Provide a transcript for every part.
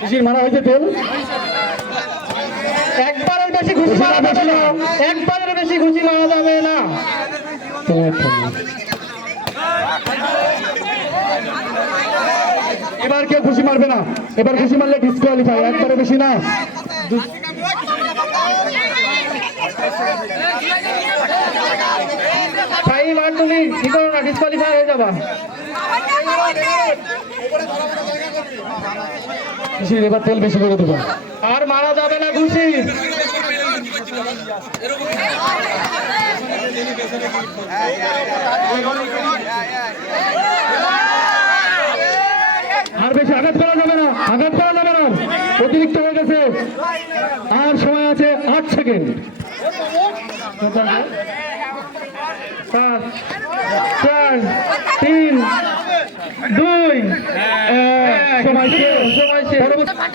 শিশির মারা হয়েছে তেল। একবারের বেশি ঘুষি মারা যাবে না, একবারের বেশি ঘুষি মারা যাবে না। এবার কেউ ঘুষি মারবে না, এবার ঘুষি মারলে ডিসকোয়ালিফাই, একবারে বেশি না। আর তুমি কি করো না, ডিসকোয়ালিফাই হয়ে যাবা। এবার তেল বেশি করে দেবো, আর মারা যাবে না ঘুষি। আর বেশি আঘাত করা যাবে না, আঘাত করা যাবে না, অতিরিক্ত হয়ে গেছে। আর সময় আছে 8 সেকেন্ড। 5 4 3 2 1 সময় শেষ, সময় শেষ।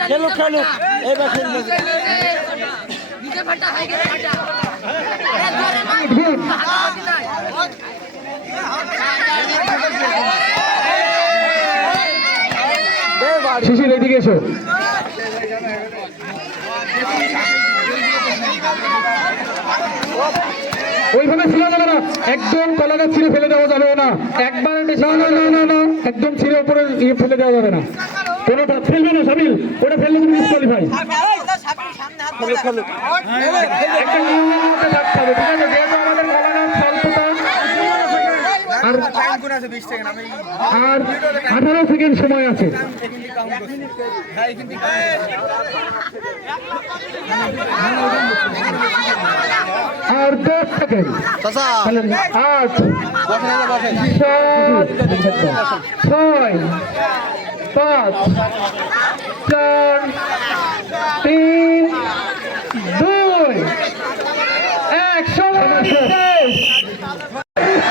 খেলো খেলো এবার খেলবে। শিশির এদিকে এসো। ওইভাবে ছিঁড়ে যাবে না, একদম কলা গাছ ছিঁড়ে ফেলে দেওয়া যাবে না, একবার না একদম ছিঁড়ে উপরে ফেলে দেওয়া যাবে না, কোনোটা ফেলবে না সাবিল, ওটা ফেললে তুমি ডিসকোয়ালিফাই। একটা নিয়মের মধ্যে থাকতে হবে, ঠিক আছে? যেহেতু আমাদের কলা গাছ স্বল্পতা, আর 18 সেকেন্ড সময় আছে। আর 10 সেকেন্ড। 8 7 6 5 4 3 2 1 সময় শেষ।